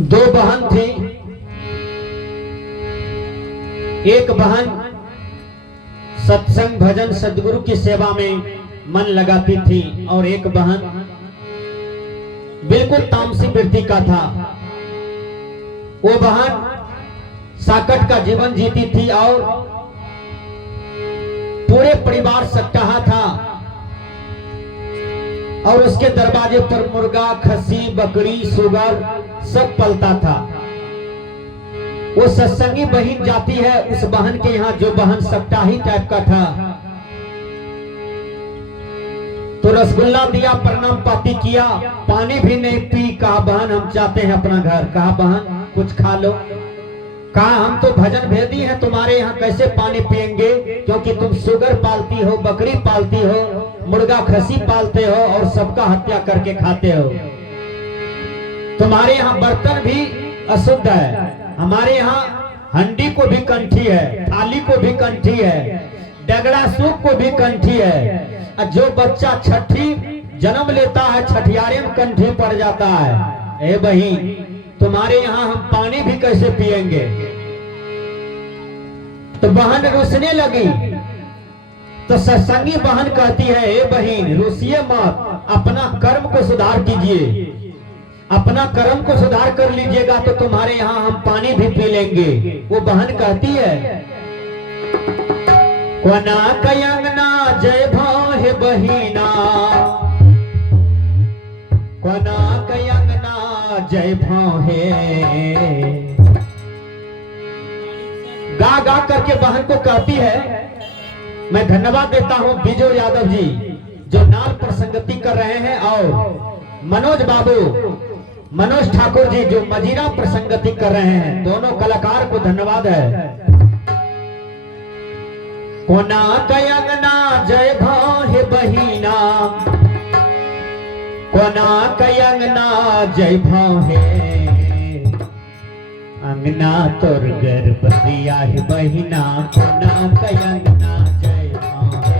दो बहन थी। एक बहन सत्संग भजन सदगुरु की सेवा में मन लगाती थी और एक बहन बिल्कुल तामसी वृत्ति का था। वो बहन साकट का जीवन जीती थी और पूरे परिवार सट्टाहा था और उसके दरवाजे पर मुर्गा, खस्सी, बकरी, सुगर सब पलता था। वो सत्संगी बहन जाती है उस बहन के यहाँ, जो बहन सप्ताही टाइप का था, तो रसगुल्ला दिया, प्रणाम पाती किया, पानी भी नहीं पी। कहा बहन हम चाहते हैं अपना घर। कहा बहन कुछ खा लो। कहा हम तो भजन भेदी हैं, तुम्हारे यहाँ कैसे पानी पिएंगे, क्योंकि तुम सुगर पालती हो, बकरी पालती हो, मुर्गा खसी पालते हो और सबका हत्या करके खाते हो। तुम्हारे यहाँ बर्तन भी अशुद्ध है, हमारे यहाँ हंडी को भी कंठी है, थाली को भी कंठी है, डगड़ा सूप को भी कंठी है। जो बच्चा छठी जन्म लेता है छठियारे में कंठी पड़ जाता है। ए बहन तुम्हारे यहाँ हम पानी भी कैसे पिएंगे। तो बहन रुसने लगी। तो सत्संगी बहन कहती है ए बहन रुसिए मत, अपना कर्म को सुधार कीजिए, अपना कर्म को सुधार कर लीजिएगा तो तुम्हारे यहाँ हम पानी भी पी लेंगे। वो बहन कहती है कोना कयंगना जय भाव है बहिना, कोना कयंगना जय भाव है। गा गा करके बहन को कहती है। मैं धन्यवाद देता हूं बिजोर यादव जी जो नाल पर संगति कर रहे हैं और मनोज बाबू, मनोज ठाकुर जी जो मजीरा पर संगति कर रहे हैं। दोनों कलाकार को धन्यवाद है। कोना कयंगना जय भाव है बहिना, कोना कयंगना जय भाव है। अंगना तोर गर्भरिया है बहिना, कोना कयंगना जय भाव है।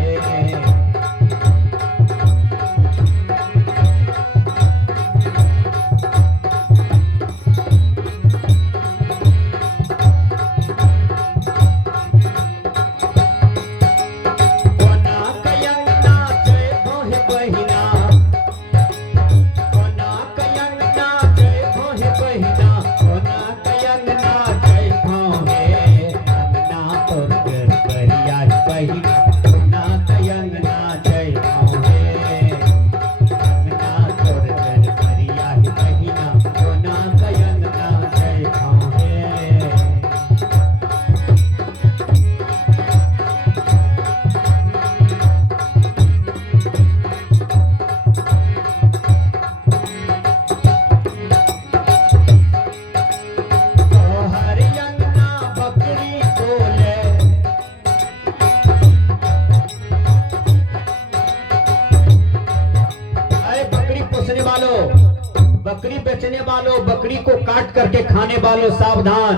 बकरी बेचने वालों, बकरी को काट करके खाने वालों सावधान,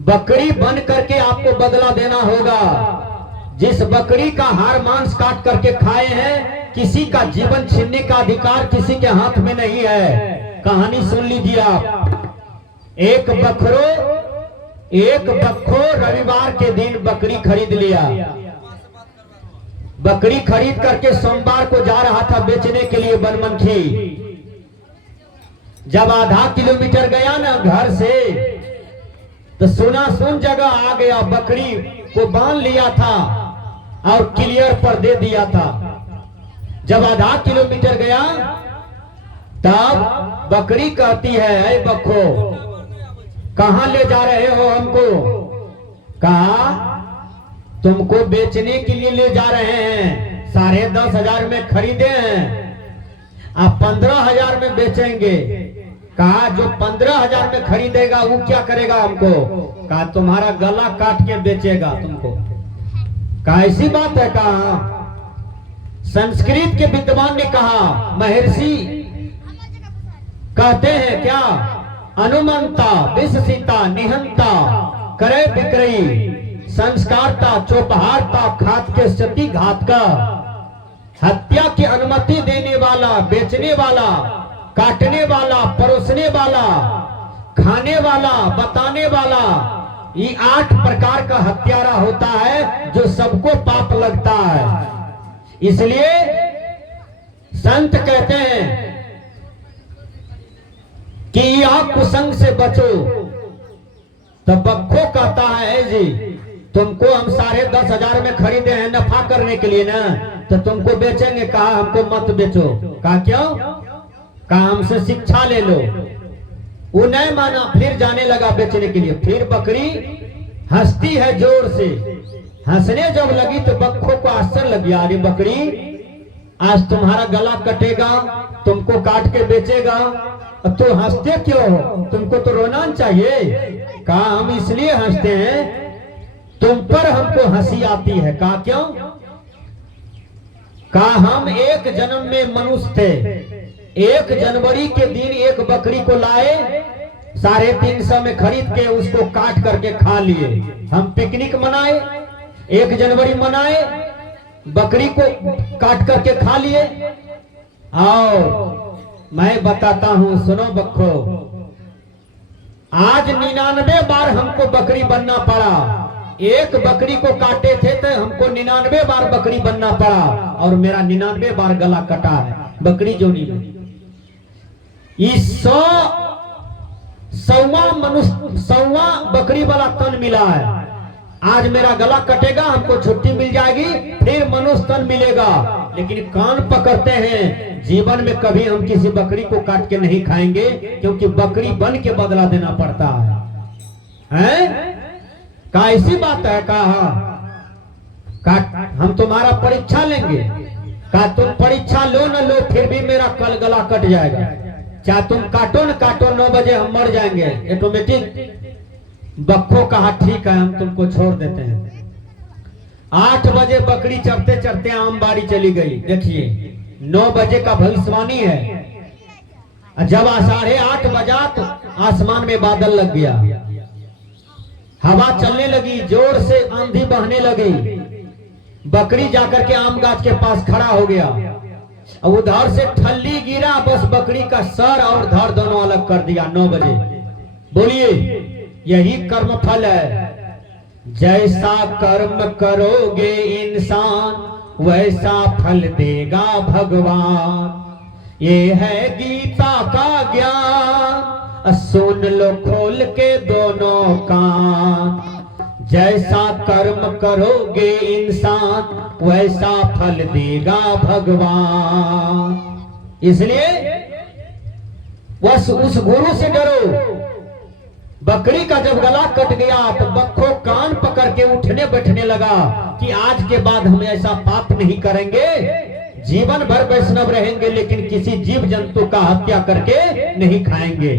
बकरी बन करके आपको बदला देना होगा। जिस बकरी का हार मांस काट करके खाए हैं, किसी का जीवन छीनने का अधिकार किसी के हाथ में नहीं है। कहानी सुन लीजिए आप। एक बखरो रविवार के दिन बकरी खरीद लिया। बकरी खरीद करके सोमवार को जा रहा था बेचने के लिए बनमनखी। जब आधा किलोमीटर गया ना घर से, तो सुन जगह आ गया। बकरी को बांध लिया था और क्लियर पर दे दिया था। जब आधा किलोमीटर गया तब बकरी कहती है ऐ बखो कहां ले जा रहे हो हमको। कहा तुमको बेचने के लिए ले जा रहे हैं, 10,500 में खरीदे हैं, आप 15,000 में बेचेंगे। कहा जो 15,000 में खरीदेगा वो क्या करेगा हमको। कहा तुम्हारा गला काट के बेचेगा तुमको। कहा ऐसी बात है। कहा संस्कृत के विद्वान ने कहा, महर्षि कहते हैं क्या, अनुमंता विषसिता निहंता करे विक्रयी, संस्कारता चौपहारता खात के सती घात का। हत्या की अनुमति देने वाला, बेचने वाला काटने वाला, परोसने वाला, खाने वाला, बताने वाला, ये 8 प्रकार का हत्यारा होता है जो सबको पाप लगता है। इसलिए संत कहते हैं कि यह कुसंग से बचो। तब बक्खो कहता है जी तुमको हम 10,500 में खरीदे हैं नफा करने के लिए ना, तो तुमको बेचेंगे। कहा हमको मत बेचो। कहा क्यों? कहा हमसे शिक्षा ले लो। वो नहीं माना, फिर जाने लगा बेचने के लिए। फिर बकरी हंसती है जोर से। हंसने जब लगी तो बक्खो को आश्चर्य लग गया, अरे बकरी आज तुम्हारा गला कटेगा, तुमको काट के बेचेगा, तो हंसते क्यों हो? तुमको तो रोना चाहिए। कहा हम इसलिए हंसते हैं तुम पर हमको हंसी आती है। कहा क्यों? कहा हम एक जन्म में मनुष्य थे, 1 जनवरी के दिन एक बकरी को लाए, 350 में खरीद के उसको काट करके खा लिए। हम पिकनिक मनाए, 1 जनवरी मनाए, बकरी को काट करके खा लिए। आओ मैं बताता हूं, सुनो बक्खो, आज 99 बार हमको बकरी बनना पड़ा। 1 बकरी को काटे थे तो हमको 99 बार बकरी बनना पड़ा, और मेरा 99 बार गला कटा है बकरी जोनी में। इस 100वां बकरी वाला तन मिला है। आज मेरा गला कटेगा, हमको छुट्टी मिल जाएगी, फिर मनुष्य तन मिलेगा। लेकिन कान पकड़ते हैं, जीवन में कभी हम किसी बकरी को काट के नहीं खाएंगे, क्योंकि बकरी बन के बदला देना पड़ता है। कहा ऐसी बात है? कहा हम तुम्हारा परीक्षा लेंगे। कहा तुम परीक्षा लो न लो, फिर भी मेरा कल गला कट जाएगा। चाहे तुम काटो न काटो, 9 बजे हम मर जाएंगे ऑटोमेटिक। बक्खो कहा ठीक है, हम तुमको छोड़ देते हैं। 8 बजे बकरी चढ़ते चढ़ते आमबाड़ी चली गई। देखिए 9 बजे का भविष्यवाणी है। जब 8:30 बजा तो आसमान में बादल लग गया, हवा चलने लगी, जोर से आंधी बहने लगी। बकरी जाकर के आम गाछ के पास खड़ा हो गया, उधर से ठल्ली गिरा, बस बकरी का सर और धड़ दोनों अलग कर दिया। 9 बजे। बोलिए यही कर्म फल है। जैसा कर्म करोगे इंसान वैसा फल देगा भगवान। ये है गीता का ज्ञान, सुन लो खोल के दोनों कान। जैसा कर्म करोगे इंसान वैसा फल देगा भगवान। इसलिए बस उस गुरु से डरो। बकरी का जब गला कट गया तो बक्खो कान पकड़ के उठने बैठने लगा कि आज के बाद हम ऐसा पाप नहीं करेंगे, जीवन भर वैष्णव रहेंगे, लेकिन किसी जीव जंतु का हत्या करके नहीं खाएंगे।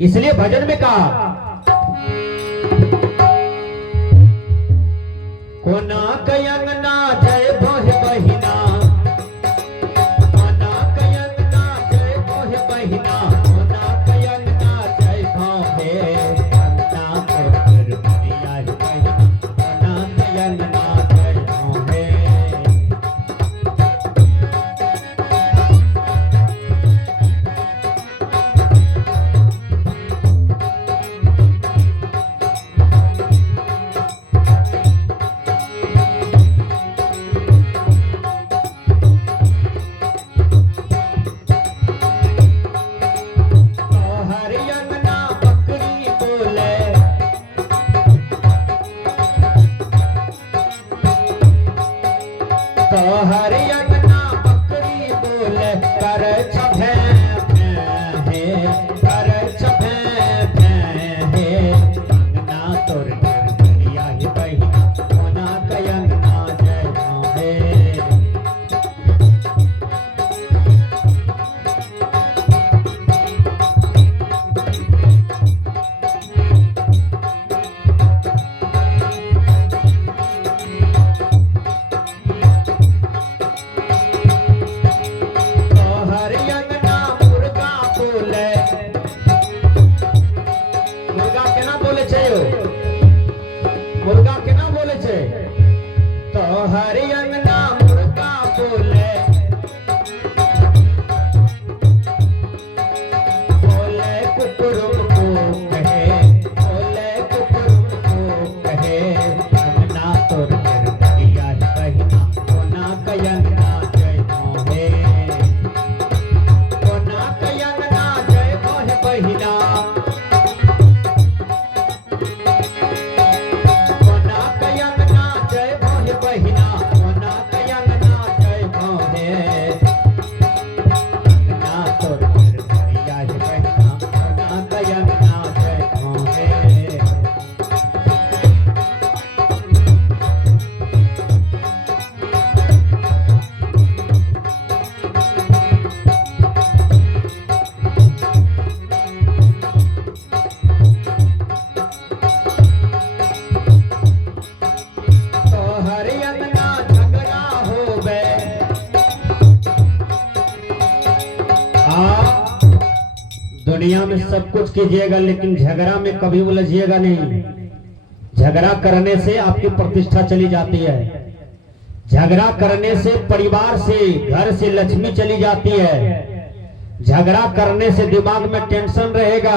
इसलिए भजन में कहा, कोना कयंगना जय भोह बहिना, कोना कयंगना जय भोह बहिना, कोना कयंगना जय भोहे, कोना कर बहिया बहिना, कोना कयंगना जय भोहे। में सब कुछ कीजिएगा, लेकिन झगड़ा में कभी उलझिएगा नहीं। झगड़ा करने से आपकी प्रतिष्ठा चली जाती है, झगड़ा करने से परिवार से, घर से लक्ष्मी चली जाती है। झगड़ा करने से दिमाग में टेंशन रहेगा।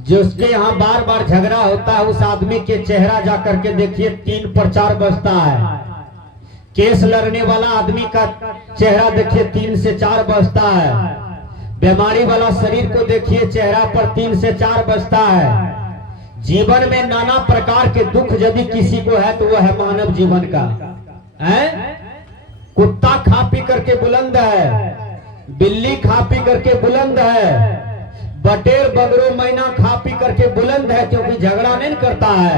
जिसके यहाँ बार बार झगड़ा होता है उस आदमी के चेहरा जा करके देखिए 3 पर 4 बजता है। केस लड़ने वाला आदमी का चेहरा देखिए 3 से 4 बजता है। बीमारी वाला शरीर को देखिए चेहरा पर 3 से 4 बजता है। जीवन में नाना प्रकार के दुख यदि किसी को है तो वह है मानव जीवन का है। कुत्ता खा पी करके बुलंद है, बिल्ली खा पी करके बुलंद है, बटेर बगरो मैना खा पी करके बुलंद है, क्योंकि झगड़ा नहीं करता है।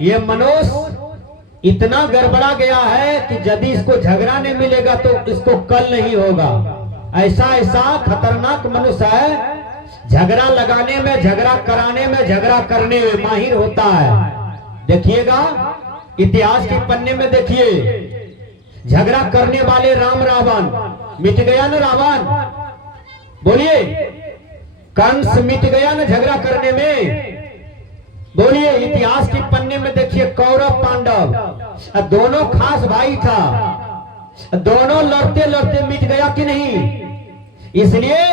ये मनुष्य इतना गड़बड़ा गया है कि यदि इसको झगड़ा नहीं मिलेगा तो इसको कल नहीं होगा। ऐसा ऐसा खतरनाक मनुष्य है, झगड़ा लगाने में, झगड़ा कराने में, झगड़ा करने में माहिर होता है। देखिएगा इतिहास के पन्ने में देखिए, झगड़ा करने वाले राम रावण मिट गया ना। रावण बोलिए, कंस मिट गया ना झगड़ा करने में। बोलिए, इतिहास के पन्ने में देखिए कौरव पांडव दोनों खास भाई था, दोनों लड़ते लड़ते मिट गया कि नहीं। इसलिए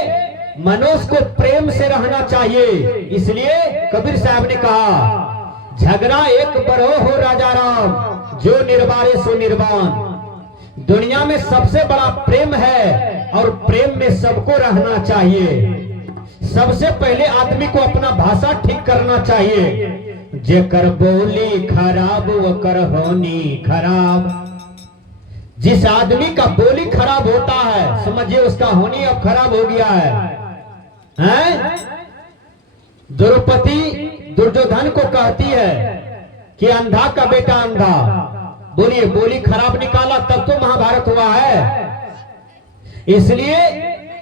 मनुष्य को प्रेम से रहना चाहिए। इसलिए कबीर साहब ने कहा, झगड़ा एक बरो हो राजा राम, जो निर्वारे सो निर्वाण। दुनिया में सबसे बड़ा प्रेम है और प्रेम में सबको रहना चाहिए। सबसे पहले आदमी को अपना भाषा ठीक करना चाहिए। जेकर बोली खराब वो कर होनी खराब। जिस आदमी का बोली खराब होता है समझिए उसका होनी अब खराब हो गया है? द्रौपदी दुर्योधन को कहती है कि अंधा का बेटा अंधा। बोलिए, बोली खराब निकाला तब तो महाभारत हुआ है। इसलिए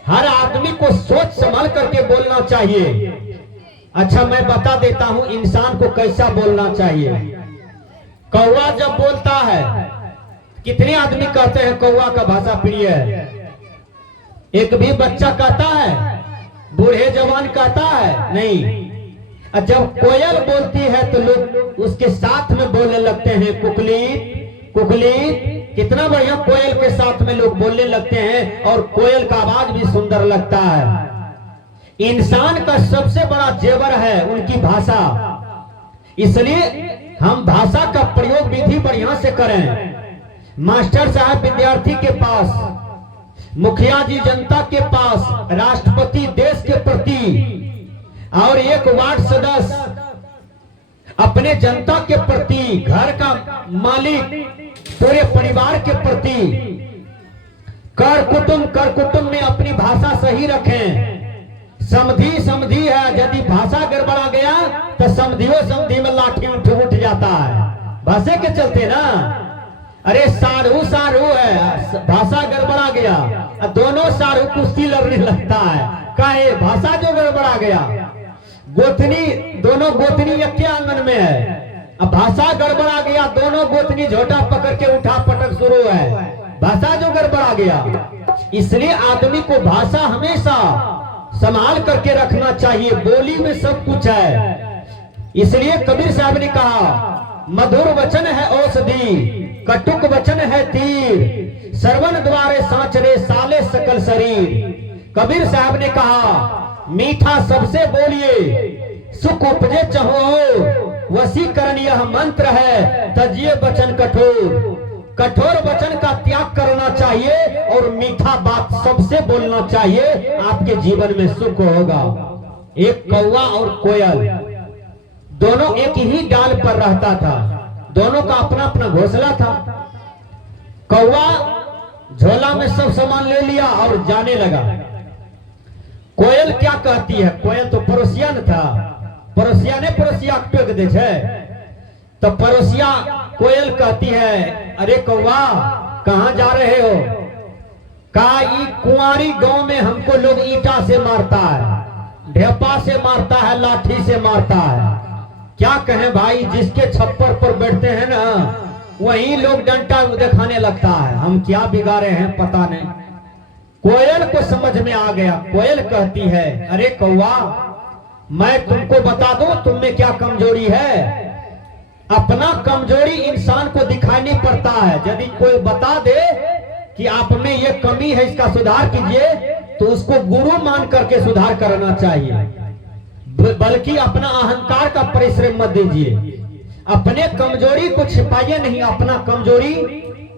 हर आदमी को सोच संभाल करके बोलना चाहिए। अच्छा, मैं बता देता हूं इंसान को कैसा बोलना चाहिए। कौवा जब बोलता है, कितने आदमी कहते हैं कौवा का भाषा प्रिय है? एक भी बच्चा कहता है? बूढ़े जवान कहता है? नहीं। जब कोयल बोलती है तो लोग उसके साथ में बोलने लगते हैं कुकली कुकली। कितना बढ़िया कोयल के साथ में लोग बोलने लगते हैं और कोयल का आवाज भी सुंदर लगता है। इंसान का सबसे बड़ा जेवर है उनकी भाषा। इसलिए हम भाषा का प्रयोग विधि बढ़िया से करें। मास्टर साहब विद्यार्थी के पास, मुखिया जी जनता के पास, राष्ट्रपति देश के प्रति और एक वार्ड सदस्य अपने जनता के प्रति, घर का मालिक पूरे परिवार के प्रति, कर कुटुंब में अपनी भाषा सही रखें। समधी समधी है, यदि भाषा गड़बड़ा गया तो समधियों समधी में लाठी उठ जाता है भाषा के चलते ना। अरे सारू सारू है, भाषा गड़बड़ा गया, दोनों सारू कुश्ती लड़ने लगता है। काहे? भाषा जो गड़बड़ा गया। गोतनी, दोनों गोतनी एक के आंगन में है, अब भाषा गड़बड़ा गया, दोनों गोतनी झोटा पकड़ के उठा पटक शुरू है, भाषा जो गड़बड़ा गया। इसलिए आदमी को भाषा हमेशा संभाल करके रखना चाहिए। बोली में सब कुछ है। इसलिए कबीर साहब ने कहा, मधुर वचन है औषधि, कटुक वचन है तीर, श्रवण द्वारे सांचरे साले सकल शरीर। कबीर साहब ने कहा, मीठा सबसे बोलिए, सुख उपजे चहो, वशीकरण यह मंत्र है, तजिए वचन कठोर। कठोर वचन का त्याग करना चाहिए और मीठा बात सबसे बोलना चाहिए, आपके जीवन में सुख होगा। एक कौवा और कोयल दोनों एक ही डाल पर रहता था, दोनों का अपना अपना घोंसला था। कौवा झोला में सब सामान ले लिया और जाने लगा। कोयल क्या कहती है? कोयल तो पड़ोसिया न था, पड़ोसिया ने पड़ोसिया टोक दे छे। तो पड़ोसिया कोयल कहती है, अरे कौवा कहाँ जा रहे हो? का कुंवारी गांव में हमको लोग ईटा से मारता है, ढेपा से मारता है, लाठी से मारता है। क्या कहें भाई, जिसके छप्पर पर बैठते हैं ना वही लोग डंडा दिखाने लगता है। हम क्या बिगाड़े हैं पता नहीं। कोयल को समझ में आ गया। कोयल कहती है, अरे कौवा, मैं तुमको बता दूं तुम में क्या कमजोरी है। अपना कमजोरी इंसान को दिखाई नहीं पड़ता है। यदि कोई बता दे कि आप में ये कमी है, इसका सुधार कीजिए, तो उसको गुरु मान करके सुधार करना चाहिए, बल्कि अपना अहंकार का परिश्रम मत दीजिए। अपने कमजोरी को छिपाइए नहीं। अपना कमजोरी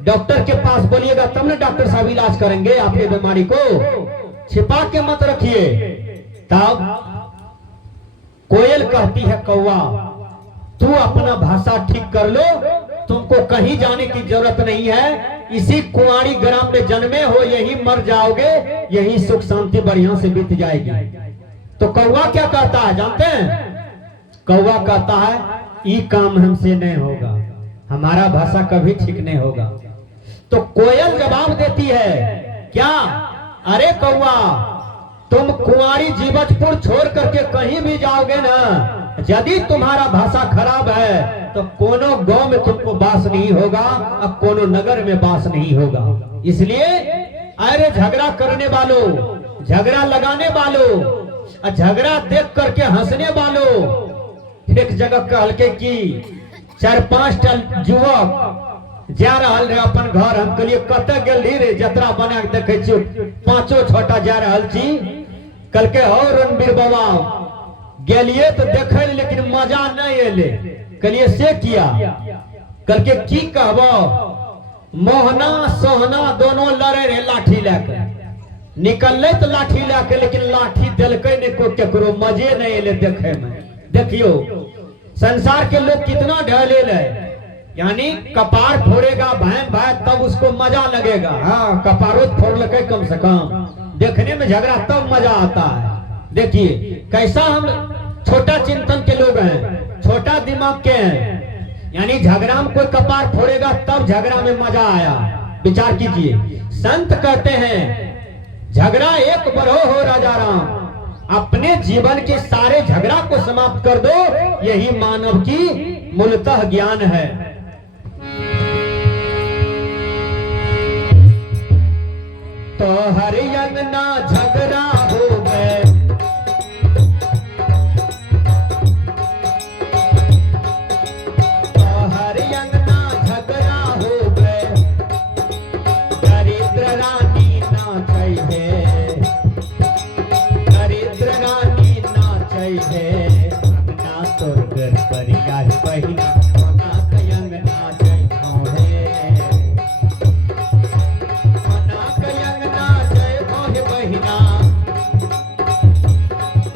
डॉक्टर के पास बोलिएगा, तब ना डॉक्टर साहब इलाज करेंगे आपकी बीमारी को। छिपा के मत रखिए। तब कोयल कहती है, कौवा, तू अपना भाषा ठीक कर लो, तुमको कहीं जाने की जरूरत नहीं है। इसी कुंवारी ग्राम में जन्मे हो, यही मर जाओगे, यही सुख शांति बढ़िया से बीत जाएगी। तो कौवा क्या कहता है जानते हैं? कौवा कहता है, ये काम हमसे नहीं होगा, हमारा भाषा कभी ठीक नहीं होगा। तो कोयल जवाब देती है, क्या? अरे कौवा, तुम कुंवारी जीवजपुर छोड़ करके कहीं भी जाओगे ना, यदि तुम्हारा भाषा खराब है तो कोनो गांव में तुमको बास नहीं होगा और कोनो नगर में बास नहीं होगा। इसलिए अरे झगड़ा करने वालों, झगड़ा लगाने वालों, झगड़ा देख करके हंसने वालों, एक जगह कहलके कि 4-5 युवक जा रहल रहे अपन घर। हम कहलिए कत गेली रे, जतरा बना के देखे छियो 5-6 जा रहल छी। कल के हो रणबीर बाबा गेलिए तो देखे, लेकिन मजा नहीं एले। कहलिए से किया? कल के की कहबो, मोहना सोहना दोनों लड़े रहे लाठी लेकर, निकल तो लाठी लेके, लेकिन लाठी दिलके नहीं को केकरो, मजे नहीं एले देखे में। देखियो संसार के लोग कितना ढले है, यानी कपार फोड़ेगा बहन भाई तब उसको मजा लगेगा। हाँ, कपारो फोड़ लगे कम से कम, देखने में झगड़ा तब मजा आता है। देखिए कैसा हम छोटा चिंतन के लोग हैं, छोटा दिमाग के हैं, यानी झगड़ा में कोई कपार फोड़ेगा तब झगड़ा में मजा आया। विचार कीजिए, संत कहते हैं झगड़ा एक बरहो हो राजा राम, अपने जीवन के सारे झगड़ा को समाप्त कर दो, यही मानव की मूलतः ज्ञान है। तो हर अंगना झगड़ा हो गए, तो हर अंगना झगड़ा हो गए, दरिद्र रानी नाचै है, दरिद्र रानी नाचै है। अंगना तोर घर परिया बहिना, कोना के अंगना जय है, कोना के अंगना जय बहिना,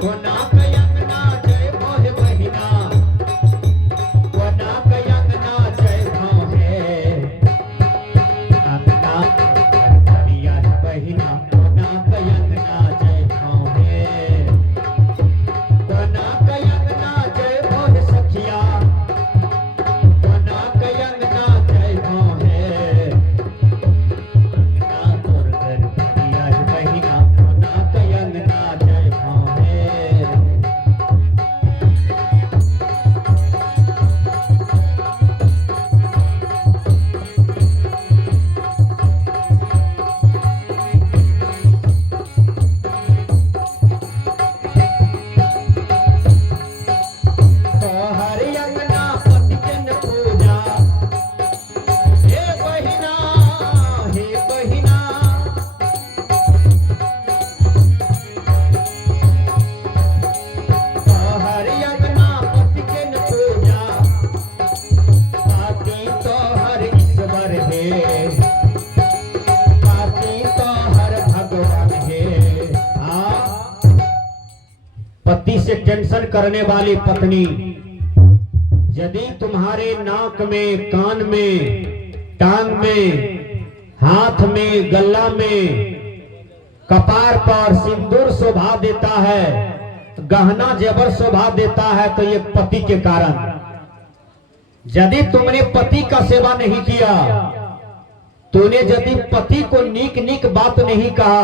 कोना के अंगना जय बहिना, कोना के अंगना जय है। अंगना तोर घर परिया बहिना, कोना के अंगना जय है, कोना के अंगना जय सखिया, कोना के अंगना जय है। अंगना तोर घर परिया बहिना, कोना के अंगना जय है। तो हर अंगना पति जन पूजा, हे बहिना, हे बहिना। तो हर अंगना पति जन पूजा, पाती तो हर ईश्वर है, पाती तो हर भगवान है। हाँ, पति से टेंशन करने वाली पत्नी, यदि तुम्हारे नाक में, कान में, टांग में, हाथ में, गला में, कपार पर सिंदूर शोभा देता है, गहना जेवर शोभा देता है, तो ये पति के कारण। यदि तुमने पति का सेवा नहीं किया, तूने यदि पति को नीक नीक बात नहीं कहा,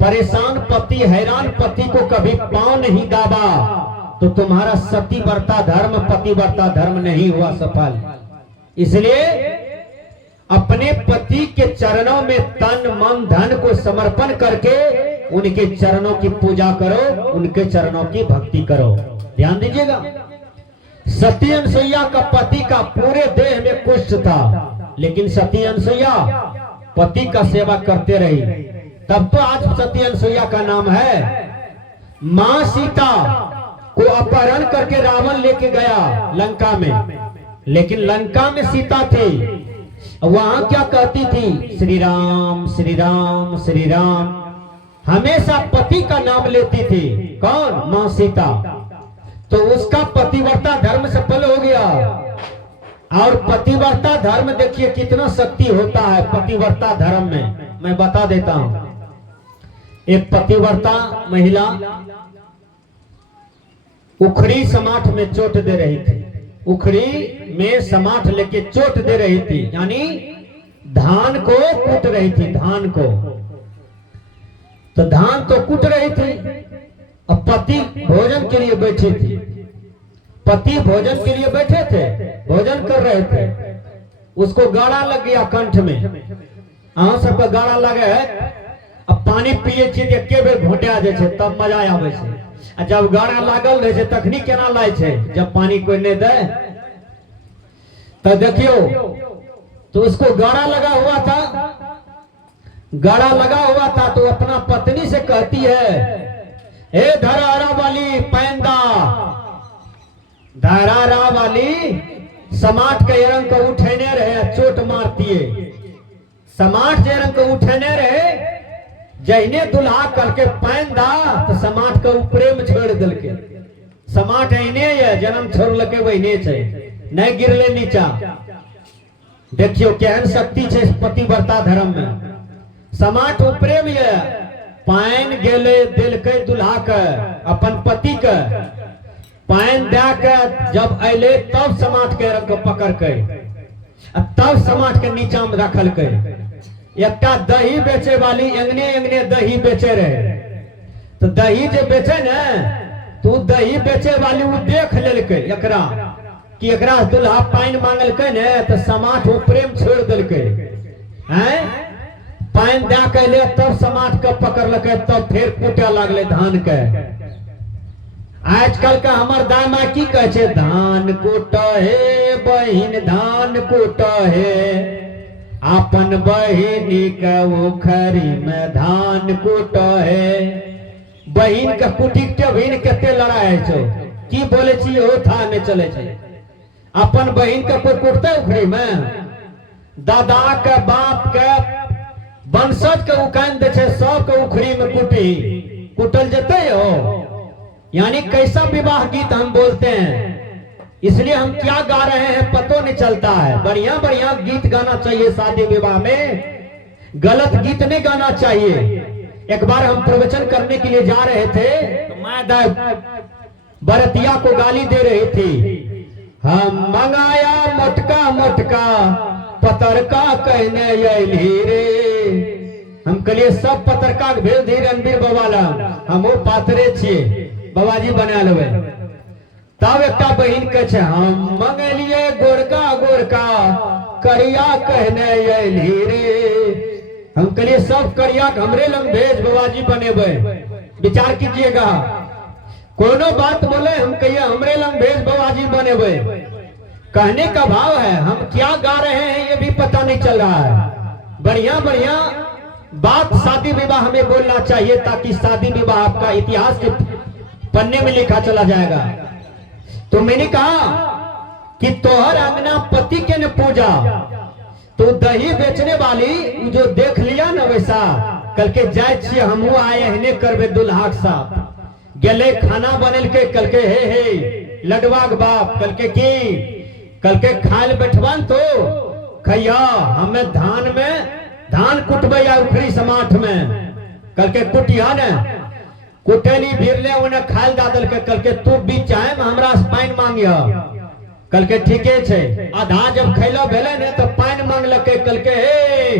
परेशान पति, हैरान पति को कभी पांव नहीं दाबा, तो तुम्हारा सती व्रता धर्म, पति व्रता धर्म नहीं हुआ सफल। इसलिए अपने पति के चरणों में तन मन धन को समर्पण करके उनके चरणों की पूजा करो, उनके चरणों की भक्ति करो। ध्यान दीजिएगा, सती अनसुईया का पति का पूरे देह में कुष्ठ था, लेकिन सती अनसुईया पति का सेवा करते रही, तब तो आज सती अनसुईया का नाम है। मां सीता को अपहरण करके रावण लेके गया लंका में, लेकिन लंका में सीता थी, वहां क्या कहती थी? श्री राम श्री राम श्री राम, हमेशा पति का नाम लेती थी। कौन? मां सीता। तो उसका पतिव्रता धर्म सफल हो गया। और पतिव्रता धर्म देखिए कितना शक्ति होता है पतिव्रता धर्म में। मैं बता देता हूं, एक पतिव्रता महिला उखड़ी समाठ में चोट दे रही थी, उखड़ी में समाठ लेके चोट दे रही थी, यानी धान को कूट रही थी, धान को। तो धान तो कूट रही थी, अब पति भोजन के लिए बैठी थी, पति भोजन के लिए बैठे थे, भोजन कर रहे थे, उसको गाड़ा लग गया कंठ में। अहाँ सबके गाड़ा लगे है, अब पानी पिए छियै एके बेर घोटा जाए छै, तब मजा आवे छै। आ जब गाड़ा लागल रहे छै तखनी केना लाय छै, जब पानी कोई नहीं दे। तो देखियो, तो उसको गाड़ा लगा हुआ था, गाड़ा लगा हुआ था, तो अपना पत्नी से कहती है, हे धरारा वाली पैंदा, धरारा वाली समाट के रंग को उठेने रहे, चोट मारती है। समाट जे रंग को उठेने रहे, जहने दुल्हा करके पैंदा तो समाट के ऊपरे में छोड़ दिल के। समाट एने है, जन्म छोड़ लके वहीने छै, नहीं गिरले नीचा। देखियो केहन शक्ति छै पतिव्रता धर्म में। समाट ऊपरे में है, पाइन गेले दिल के दुल्हा के, अपन पति के पाइन दे के जब अले तब समाट के रंग पकड़ के, तब समाट के नीचा में रखल के। एकटा दही बेचे वाली अंगने अंगने दही बेचे रहे, तो दही जे बेचे ने, तो दही बेचे वाली वो देख लेलके एकरा कि एकरा दुल्हा पाइन मांगलके ने, तो समाट ऊपरे में छोड़ दिलके हैं। पाइन दे के ले तब समाट के पकड़लके, तब फिर कूटे लगले धान के। आजकल का हमार दाई माँ की कहे छै? धान कूट हे बहिन धान कूट हे, अपन बहिनी के उखरी में धान कूट है। बहिन के कुटी के बहिन केते लड़ाई छो, की बोले छी हो था नहीं चले छे। अपन बहिन के कोई कुटते उखरी में? दादा के बाप के वंशज के उकान दे छे, सब के उखरी में कुटी कुटल जते हो। यानी कैसा विवाह गीत हम बोलते हैं, इसलिए हम क्या गा रहे हैं पतो नहीं चलता है। बढ़िया बढ़िया गीत गाना चाहिए शादी विवाह में, गलत गीत नहीं गाना चाहिए। एक बार हम प्रवचन करने के लिए जा रहे थे, तो मैं बरतिया को गाली दे रही थी। हम मंगाया मोटका मोटका पतरका कहने अली रे। हम कहलिए सब पतरका के भेज दी रणबीर बाबा, हम वो पातरे छिए, बाबाजी बना लेवे। तब एक बहन के हम मंगलिए गोरका गोरका करिया कहने अली रे। हम कहलिए सब करिया हमरे लंग भेज, बाबाजी बनेबे। विचार कीजिएगा, कोनो बात बोले हम कहिए हमरे लंग भेज, बाबाजी बनेबे। कहने का भाव है, हम क्या गा रहे हैं ये भी पता नहीं चल रहा है। बढ़िया बढ़िया बात शादी विवाह हमें बोलना चाहिए, ताकि शादी विवाह आपका इतिहास के पन्ने में लिखा चला जाएगा। तो मैंने कहा कि तोहर अंगना पति के न पूजा, तो दही बेचने वाली जो देख लिया ना वैसा, कल के जाए छिए हमहू आए हने करबे दुल्हा के साथ। गेले खाना बनल के, कल के हे लडवा के बाप, कल के की कल के खाए बैठवान तो खैया हमें धान में धान कुटबे या उखरी समाठ में, कल के कुटिया ने कुटेली भिरले उन्हें खाल दादल के। कल के तू बीच चाहे हमरा से पाइन मांगिया, कल के ठीके छे। आधा जब खैलो भेले ने तो पाइन मांगलके, कल के हे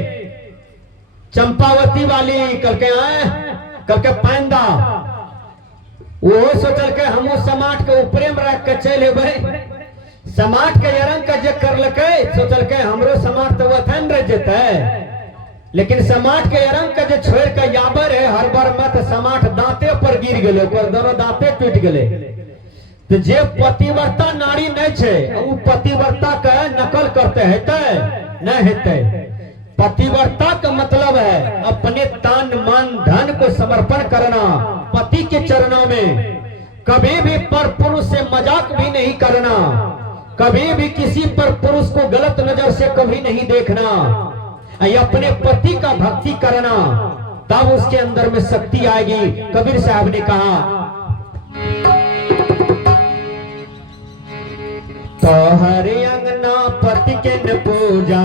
चंपावती वाली, कल के आए कल के पाइन दा। वो सोचल के हम समाट के ऊपरे में रख के चल हेबे, समाज के रंग का जे करलके सोचल के हमरो समाज तो वथन रह जेते, लेकिन समाज के रंग का जे छोड़ के याबर है हर बार मत समाज दांते पर गिर गेले, ओकर दोनों दांते टूट गेले। तो जे पतिव्रता नारी नहीं छे उ पतिव्रता के नकल करते हेते नहीं हेते। पतिव्रता का मतलब है अपने तन मन धन को समर्पण करना पति के चरणों में, कभी भी पर पुरुष से मजाक भी नहीं करना, कभी भी किसी पर पुरुष को गलत नजर से कभी नहीं देखना, अपने पति का भक्ति करना, तब उसके अंदर में शक्ति आएगी। कबीर साहब ने कहा तो हरे अंगना पति के न पूजा,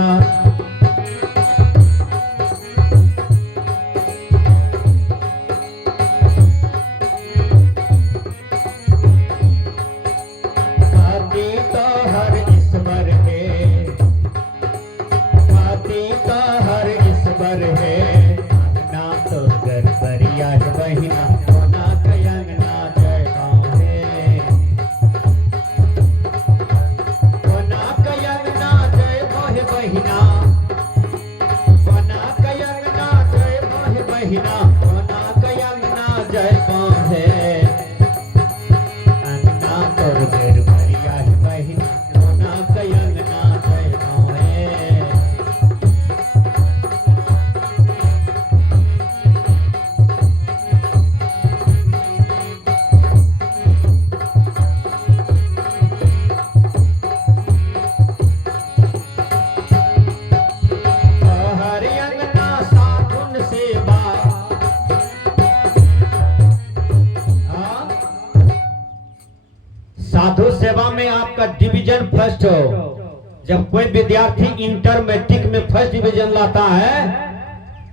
साधु सेवा में आपका डिवीजन फर्स्ट हो। जब कोई विद्यार्थी इंटर मैट्रिक में फर्स्ट डिवीजन लाता है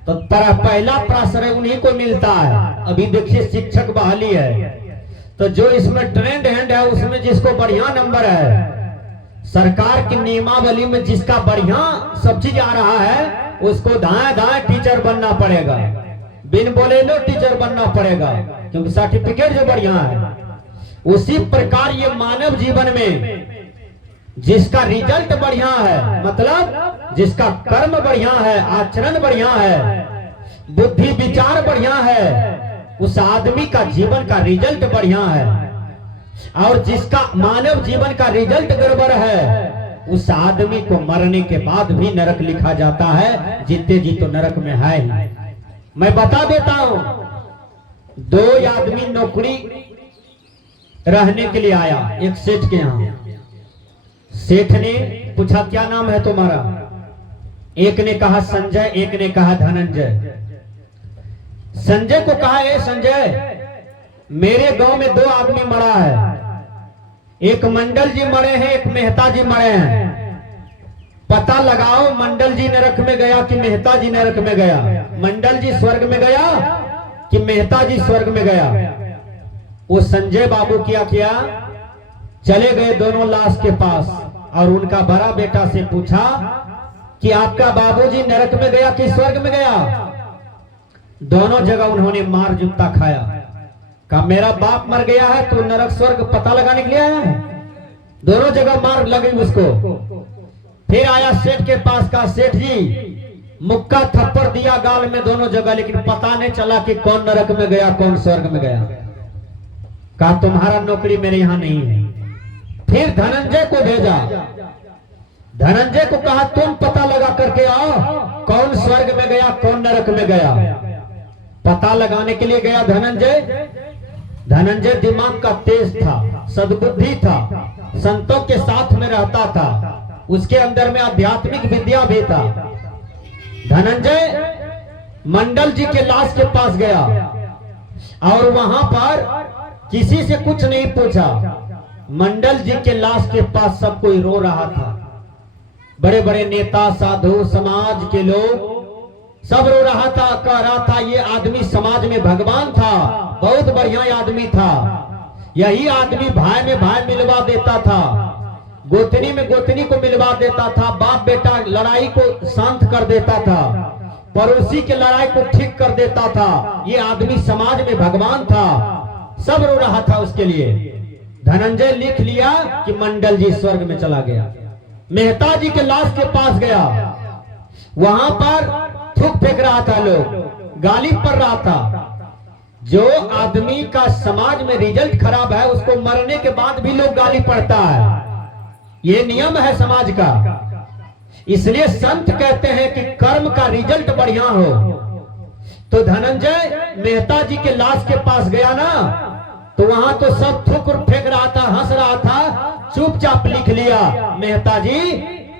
तो पहला प्राश्रय उन्हीं को मिलता है। अभी देखिए शिक्षक बहाली है, तो जो इसमें ट्रेंड हैंड है उसमें जिसको बढ़िया नंबर है, सरकार की नियमावली में जिसका बढ़िया सब चीज आ रहा है उसको दाएं दाएं टीचर बनना पड़ेगा, बिन बोले लो टीचर बनना पड़ेगा, क्योंकि सर्टिफिकेट जो बढ़िया है। उसी प्रकार ये मानव जीवन में जिसका रिजल्ट बढ़िया है, मतलब जिसका कर्म बढ़िया है, आचरण बढ़िया है, बुद्धि विचार बढ़िया है, उस आदमी का जीवन का रिजल्ट बढ़िया है। और जिसका मानव जीवन का रिजल्ट गड़बड़ है उस आदमी को मरने के बाद भी नरक लिखा जाता है, जीते जी तो नरक में है ही। मैं बता देता हूं, दो आदमी नौकरी रहने के लिए आया एक सेठ के यहाँ। सेठ ने पूछा क्या नाम है तुम्हारा? एक ने कहा संजय, एक ने कहा धनंजय। संजय को कहा ए संजय, मेरे गांव में दो आदमी मरा है, एक मंडल जी मरे हैं, एक मेहता जी मरे हैं, पता लगाओ मंडल जी नरक में गया कि मेहता जी नरक में गया, मंडल जी स्वर्ग में गया कि मेहता जी स्वर्ग में गया। वो संजय बाबू किया चले गए दोनों लाश के पास और उनका बड़ा बेटा से पूछा कि आपका बाबूजी नरक में गया कि स्वर्ग में गया? दोनों जगह उन्होंने मार जूता खाया। कहा मेरा बाप मर गया है तो नरक स्वर्ग पता लगाने के लिए आया है? दोनों जगह मार लगी उसको। फिर आया सेठ के पास, कहा सेठ जी मुक्का थप्पड़ दिया गाल में दोनों जगह, लेकिन पता नहीं चला कि कौन नरक में गया कौन स्वर्ग में गया। कहा तुम्हारा नौकरी मेरे यहाँ नहीं है। फिर धनंजय को भेजा, धनंजय को कहा तुम पता लगा करके आओ कौन स्वर्ग में गया कौन नरक में गया। पता लगाने के लिए गया धनंजय। धनंजय दिमाग का तेज था, सद्बुद्धि था, संतों के साथ में रहता था, उसके अंदर में आध्यात्मिक विद्या भी था। धनंजय मंडल जी के लाश के पास गया और वहां पर किसी से कुछ नहीं पूछा। मंडल जी के लाश के पास सब कोई रो रहा था, बड़े बड़े नेता साधु समाज के लोग सब रो रहा था, कह रहा था ये आदमी समाज में भगवान था, बहुत बढ़िया आदमी था, यही आदमी भाई में भाई मिलवा देता था, गोतनी में गोतनी को मिलवा देता था, बाप बेटा लड़ाई को शांत कर देता था, पड़ोसी के लड़ाई को ठीक कर देता था, ये आदमी समाज में भगवान था। सब रो रहा था उसके लिए। धनंजय लिख लिया कि मंडल जी स्वर्ग में चला गया। मेहता जी के लाश के पास गया, वहां पर थूक फेंक रहा था, लोग गाली पड़ रहा था। जो आदमी का समाज में रिजल्ट खराब है उसको मरने के बाद भी लोग गाली पड़ता है, ये नियम है समाज का। इसलिए संत कहते हैं कि कर्म का रिजल्ट बढ़िया हो। तो धनंजय मेहता जी के लाश के पास गया ना, तो वहां तो सब थूक फेंक रहा था, हंस रहा था, चुपचाप लिख लिया मेहता जी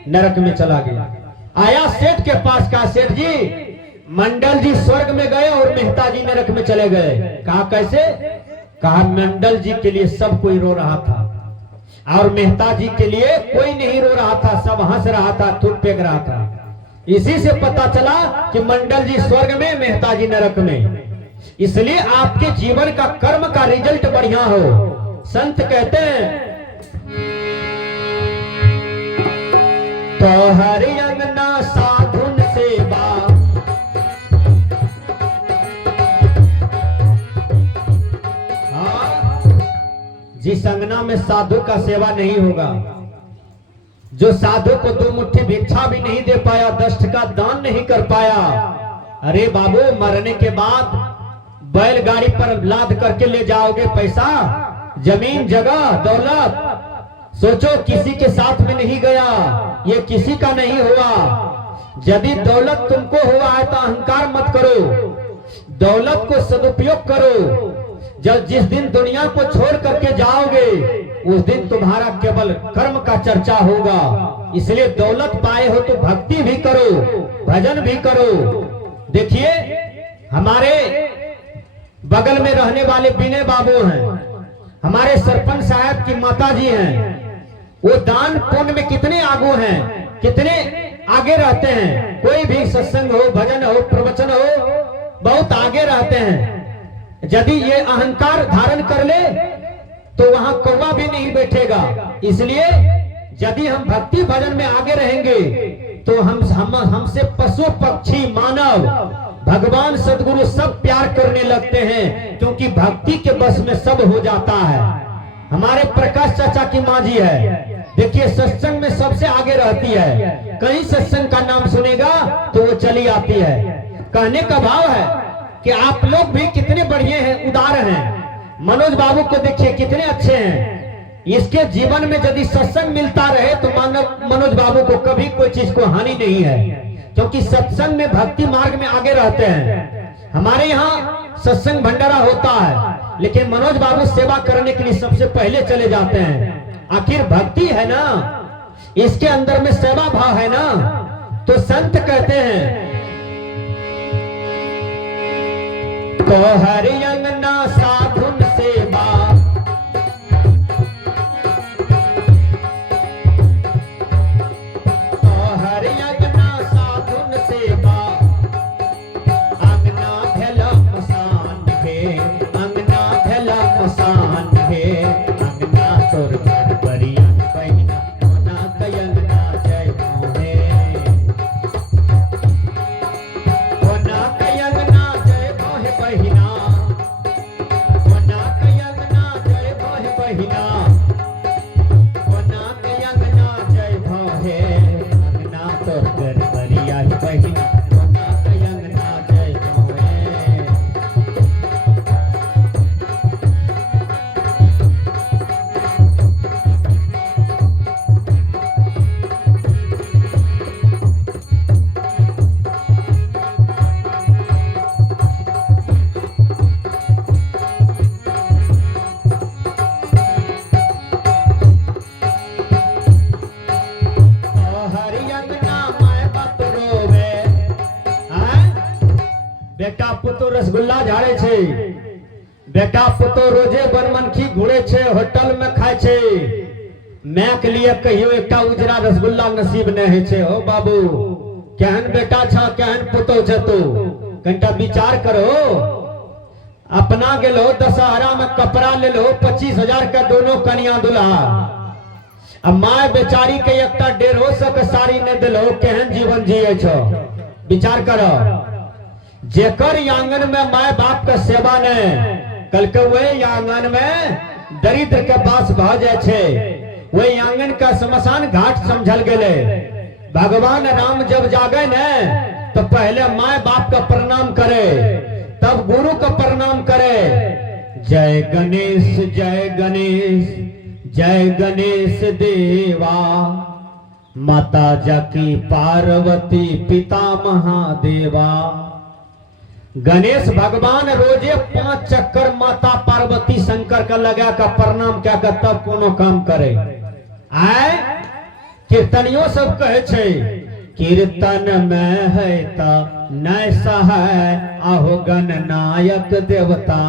नरक में चला गया। आया सेठ के पास, कहा सेठ जी मंडल जी स्वर्ग में गए और मेहता जी नरक में चले गए। कहा कैसे? कहा मंडल जी के लिए सब कोई रो रहा था और मेहता जी के लिए कोई नहीं रो रहा था, सब हंस रहा था, थूक फेंक रहा था। इसी से पता चला कि मंडल जी स्वर्ग में, मेहता जी नरक में। इसलिए आपके जीवन का कर्म का रिजल्ट बढ़िया हो। संत कहते हैं तो हरि अंगना साधुन सेवा, जिस अंगना में साधु का सेवा नहीं होगा, जो साधु को 2 मुट्ठी भिक्षा भी नहीं दे पाया, दष्ट का दान नहीं कर पाया, अरे बाबू मरने के बाद बैलगाड़ी पर लाद करके ले जाओगे पैसा, जमीन जगह दौलत, सोचो किसी के साथ में नहीं गया, ये किसी का नहीं हुआ। यदि दौलत तुमको हुआ है तो अहंकार मत करो, दौलत को सदुपयोग करो। जब जिस दिन दुनिया को छोड़ करके जाओगे उस दिन तुम्हारा केवल कर्म का चर्चा होगा। इसलिए दौलत पाए हो तो भक्ति भी करो, भजन भी करो। देखिए हमारे बगल में रहने वाले बिने बाबू हैं, हमारे सरपंच साहब की माता जी हैं, वो दान पुण्य में कितने आगू हैं, कितने आगे रहते हैं। कोई भी सत्संग हो, भजन हो, प्रवचन हो, बहुत आगे रहते हैं। यदि ये अहंकार धारण कर ले तो वहां कौवा भी नहीं बैठेगा। इसलिए यदि हम भक्ति भजन में आगे रहेंगे तो हमसे पशु पक्षी मानव भगवान सदगुरु सब प्यार करने लगते हैं, क्योंकि भक्ति के बस में सब हो जाता है। हमारे प्रकाश चाचा की माँ जी है, देखिए सत्संग में सबसे आगे रहती है, कहीं सत्संग का नाम सुनेगा तो वो चली आती है। कहने का भाव है कि आप लोग भी कितने बढ़िया हैं, उदार हैं। मनोज बाबू को देखिए कितने अच्छे हैं। इसके जीवन में यदि सत्संग मिलता रहे तो मनोज बाबू को कभी कोई चीज को हानि नहीं है, क्योंकि सत्संग में भक्ति मार्ग में आगे रहते हैं। हमारे यहाँ सत्संग भंडारा होता है, लेकिन मनोज बाबू सेवा करने के लिए सबसे पहले चले जाते हैं। आखिर भक्ति है ना, इसके अंदर में सेवा भाव है ना। तो संत कहते हैं तो हरि अंगना साधुन सेवा, तो हरि अंगना साधुन सेवा, अंगना भेला मसान है, अंगना भेला मसान है, अंगना तोर घर बरिया बहिना कोना कयंगना जय मोहे, कोना कयंगना जय मोहे बहिना, कोना कयंगना जय मोहे बहिना, कोना कयंगना जय मोहे, अंगना तोर घर बरिया बहिना कोना कयंगना जय मोहे। बेटा पुतो रसगुल्ला झाड़े छे, बेटा पुतो रोजे बनमनखी घूरे छे, होटल में खाए छे, मैं के लिए कहियो एकटा उजरा रसगुल्ला नसीब नहीं छे। हो बाबू केहन बेटा छा, केहन पुतो छे तू, कनिटा विचार करो। अपना गेलो दशहरा में कपड़ा ले लो 25,000 का दोनों कन्या दुल्हा, अब माय बेचारी के एकटा 150 के साड़ी ने दिलो, केहन जीवन जिये छो, विचार करो। जेकर आंगन में माय बाप का सेवा ने, कल के वही आंगन में दरिद्र के पास भा जाए छे, वही आंगन का शमशान घाट समझल गेले। भगवान राम जब जागे न तो पहले माँ बाप का प्रणाम करे, तब गुरु का प्रणाम करे। जय गणेश जय गणेश जय गणेश देवा, माता जाकी पार्वती पिता महादेवा। गणेश भगवान रोजे 5 चक्कर माता पार्वती शंकर का लगा का प्रणाम क्या कर तब कोनो काम करे। आए कीर्तनियों सब कहे छे, कीर्तन में है ता नैसा है आहो गणनायक देवता।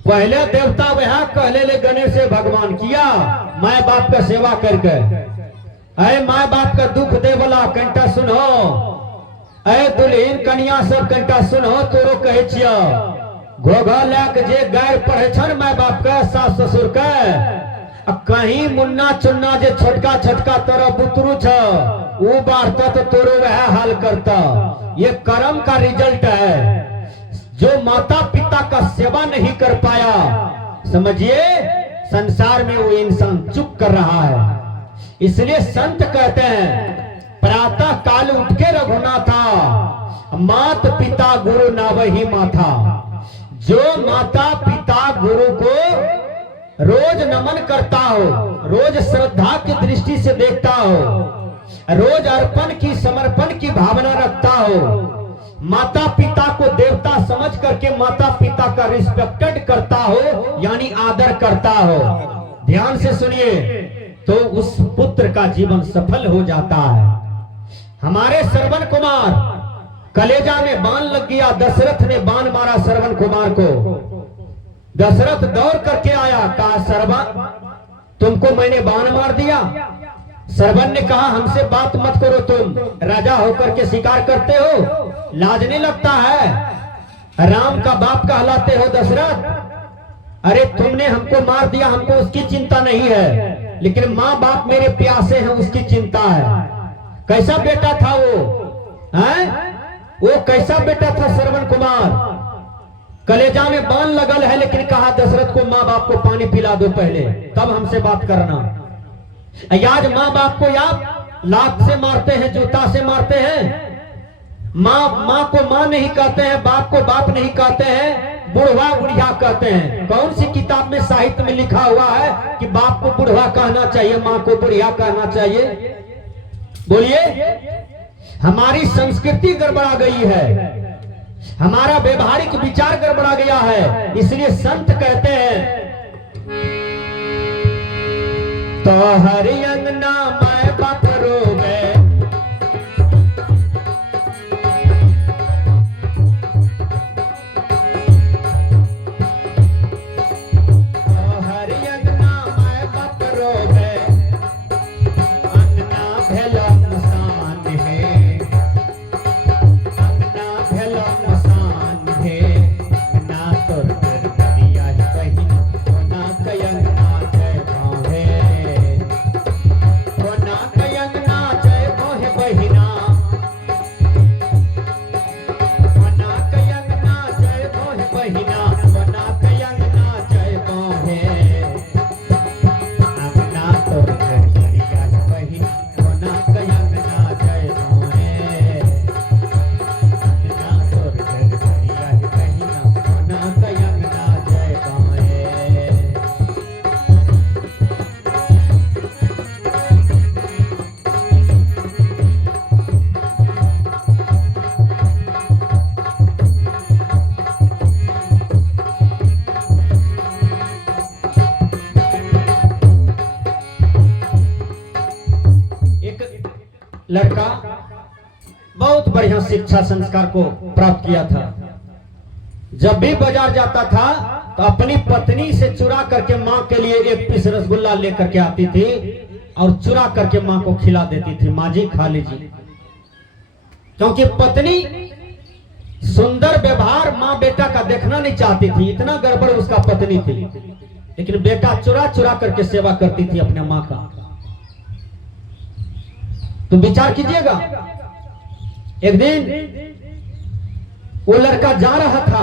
पहले देवता वह कहले ले गणेश भगवान किया माँ बाप का सेवा करके। अरे माँ बाप का दुख दे वाला कंटा सुनो, अरे दुल्हीन कन्या सब कंटा सुनो, तोरो कहे छिया घोघा लैक जे गैर पढ़े छन माँ बाप का सास ससुर का, कहीं मुन्ना चुन्ना जे छोटका छोटका तोरा बुतरू छ वो बारता तो तोरो वह हाल करता। ये कर्म का रिजल्ट है। जो माता पिता का सेवा नहीं कर पाया, समझिए संसार में वो इंसान चुप कर रहा है। इसलिए संत कहते हैं प्रातः काल उठ के रघुनाथा, मात पिता गुरु ना वही माथा। जो माता पिता गुरु को रोज नमन करता हो, रोज श्रद्धा की दृष्टि से देखता हो, रोज अर्पण की समर्पण की भावना रखता हो, माता पिता को देवता समझ करके माता पिता का रिस्पेक्टेड करता हो, यानी आदर करता हो, ध्यान से सुनिए, तो उस पुत्र का जीवन सफल हो जाता है। हमारे श्रवण कुमार कलेजा में बाण लग गया, दशरथ ने बाण मारा श्रवण कुमार को। दशरथ दौड़ करके आया, कहा श्रवण तुमको मैंने बाण मार दिया। श्रवण ने कहा हमसे बात मत करो, तुम राजा होकर के शिकार करते हो, लाज नहीं लगता है? राम का बाप कहलाते हो दशरथ। अरे तुमने हमको मार दिया, हमको उसकी चिंता नहीं है, लेकिन माँ बाप मेरे प्यासे हैं उसकी चिंता है। कैसा बेटा था वो हैं? वो कैसा बेटा था श्रवण कुमार? कलेजा में बाण लगल है, लेकिन कहा दशरथ को माँ बाप को पानी पिला दो पहले, तब हमसे बात करना। आज माँ बाप को आप लात से मारते हैं, जूता से मारते हैं। माँ को माँ नहीं कहते हैं, बाप को बाप नहीं कहते हैं, बुढ़वा बुढ़िया कहते हैं। कौन सी किताब में साहित्य में लिखा हुआ है कि बाप को बुढ़वा कहना चाहिए, माँ को बुढ़िया कहना चाहिए? बोलिए। हमारी संस्कृति गड़बड़ा गई है, हमारा व्यवहारिक विचार गड़बड़ा गया है। इसलिए संत कहते हैं तो हरि अंगना मैं बाप रोवे, लड़का बहुत बढ़िया शिक्षा संस्कार को प्राप्त किया था। जब भी बाजार जाता था तो अपनी पत्नी से चुरा करके माँ के लिए 1 पीस रसगुल्ला लेकर के आती थी और चुरा करके माँ को खिला देती थी, माँ जी खा लीजिए। क्योंकि पत्नी सुंदर व्यवहार माँ बेटा का देखना नहीं चाहती थी, इतना गड़बड़ उसका पत्नी थी। लेकिन बेटा चुरा चुरा करके सेवा करती थी अपने माँ का। तो विचार कीजिएगा, एक दिन वो लड़का जा रहा था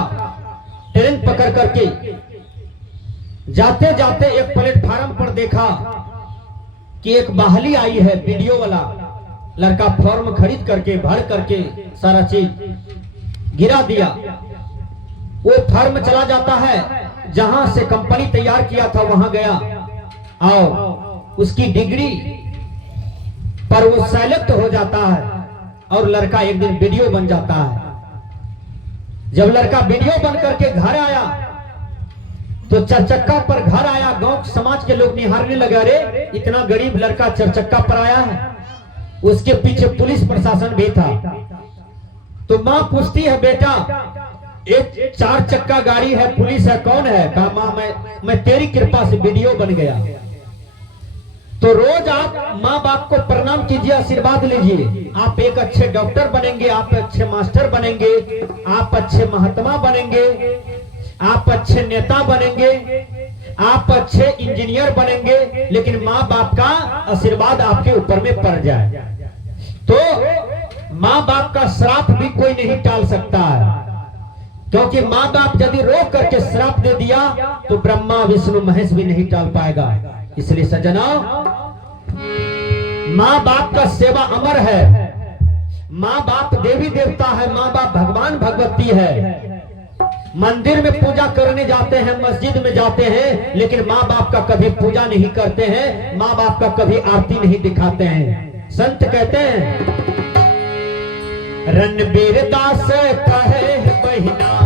ट्रेन पकड़ करके, जाते जाते एक प्लेटफार्म पर देखा कि एक बहाली आई है, वीडियो वाला लड़का फॉर्म खरीद करके भर करके सारा चीज गिरा दिया। वो फॉर्म चला जाता है, जहां से कंपनी तैयार किया था वहां गया और उसकी डिग्री पर वो सेलेक्ट हो जाता है और लड़का एक दिन वीडियो बन जाता है। जब लड़का वीडियो बन करके घर आया तो चरचक्का पर घर आया, गांव समाज के लोग निहारने लगे, अरे इतना गरीब लड़का चरचक्का पर आया है। उसके पीछे पुलिस प्रशासन भी था। तो माँ पूछती है, बेटा एक 4 चक्का गाड़ी है, पुलिस है, कौन है? कहा माँ मैं तेरी कृपा से वीडियो बन गया। तो रोज आप माँ बाप को प्रणाम कीजिए, आशीर्वाद लीजिए। आप एक अच्छे डॉक्टर बनेंगे, आप अच्छे मास्टर बनेंगे, आप अच्छे महात्मा बनेंगे, आप अच्छे नेता बनेंगे, आप अच्छे इंजीनियर बनेंगे, लेकिन माँ बाप का आशीर्वाद आपके ऊपर में पड़ जाए तो माँ बाप का श्राप भी कोई नहीं टाल सकता है। क्योंकि माँ बाप यदि रोक करके श्राप दे दिया तो ब्रह्मा विष्णु महेश भी नहीं टाल पाएगा। इसलिए सज्जनों, माँ बाप का सेवा अमर है। माँ बाप देवी देवता है, माँ बाप भगवान भगवती है। मंदिर में पूजा करने जाते हैं, मस्जिद में जाते हैं, लेकिन माँ बाप का कभी पूजा नहीं करते हैं, माँ बाप का कभी आरती नहीं दिखाते हैं। संत कहते हैं, रणबीर दास कहे बहिना